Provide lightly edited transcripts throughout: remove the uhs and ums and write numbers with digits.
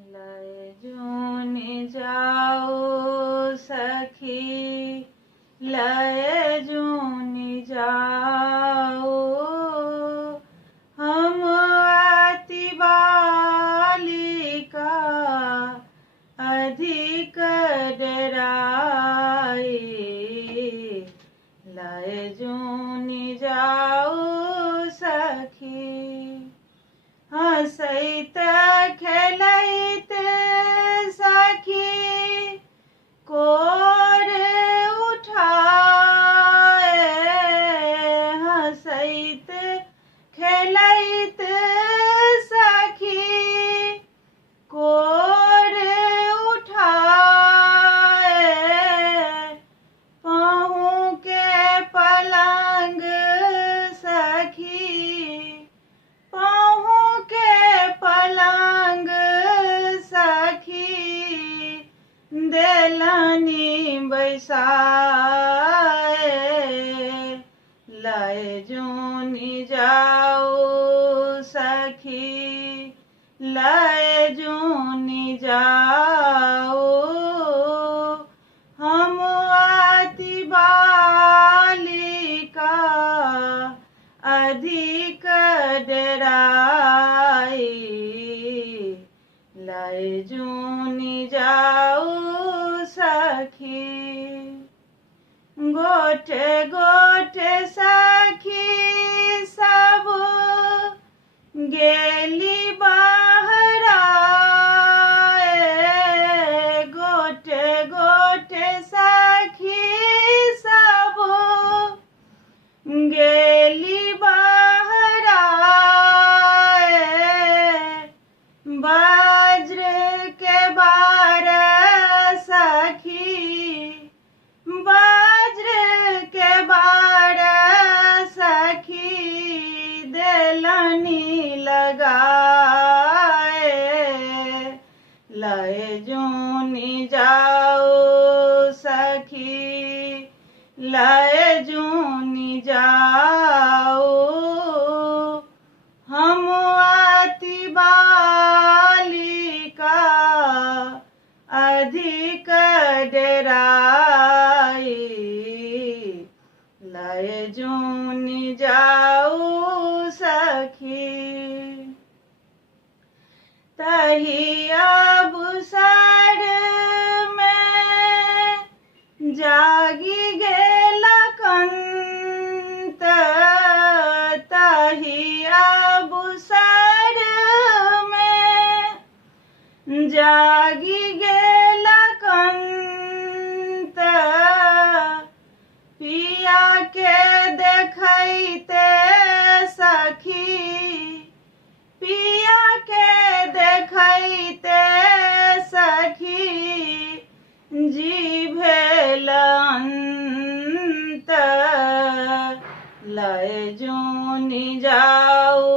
लय जून जाओ सखी, लय जून जाओ। हम अति बालिका अधिक डराए, लय जून जाओ सखी। हंसैत खेलैत सखी कोर उठाए, हंसैत खेलैत सखी कोर उठाए। पहुँ के पलंग सखी, पहुँ के पलंग सखी देलनी बैसाए, लय जून जाओ सखी, लय जून जाओ। हम अति बालिका अधिक डराए, लय जून जाओ सखी। गोटे गोटे सखी सब गेली बहराए, गोटे गोटे सखी सब गेली बहराए। वज्र के बार सखी, वज्र के बार सखी देलनी लगाए, लय जून जाओ सखी, लय जून जाओ। हम अति बालिका अधिक डराए, लय जून जाओ सखी। तही अवसर में जागी गेल कंत, तही अवसर में जागी गेल कंत। पिया के देखैते सखी, पिया के देखैते सखी जी भेल अंत, लय जून जाओ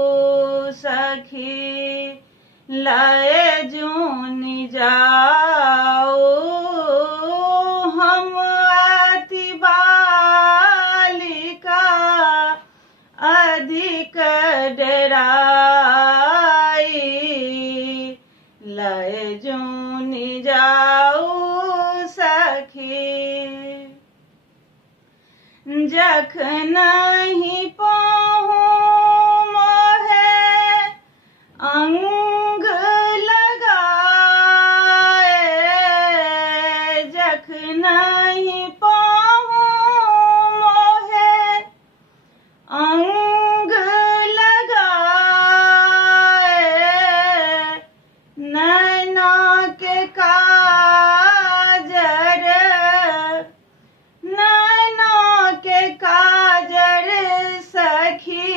सखी, लय जून जाओ। हम अति बालिका अधिक डराए, लय जून जाओ सखी। जखनहि पहुँ मोहे अंग लगाए, जखनहि पहुँ मोहे अंग लगाए। नैना के काजर, नैना के काजर सखी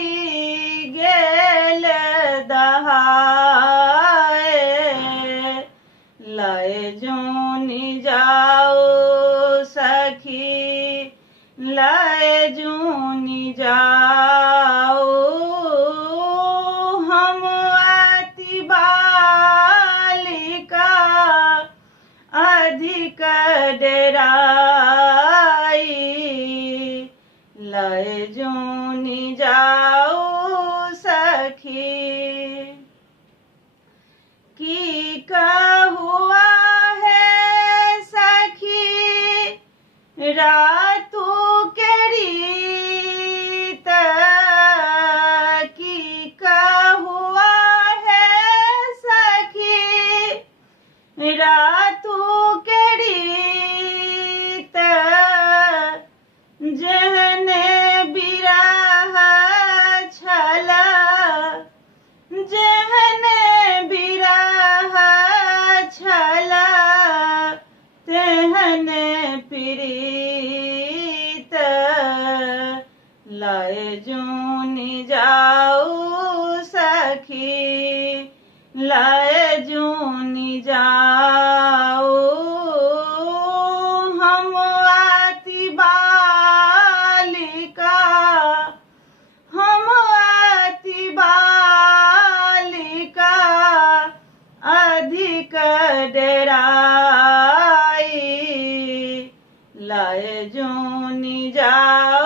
गेल दहाए, लय जून जाओ सखी, लय जून जाओ। हम अति बालिका अधिक डराए, लय जून जाओ सखी। की का हुआ है सखी रातों के रीत की का हुआ है सखी रातों के रीत जहने बिरह छला जहने बिरह छला तेहने प्रीत लाए जूनि जाऊ सखी लाए जूनि जाऊ हम आती बालिका हम आती बालिका अधिक डराई लाए जूनि जाओ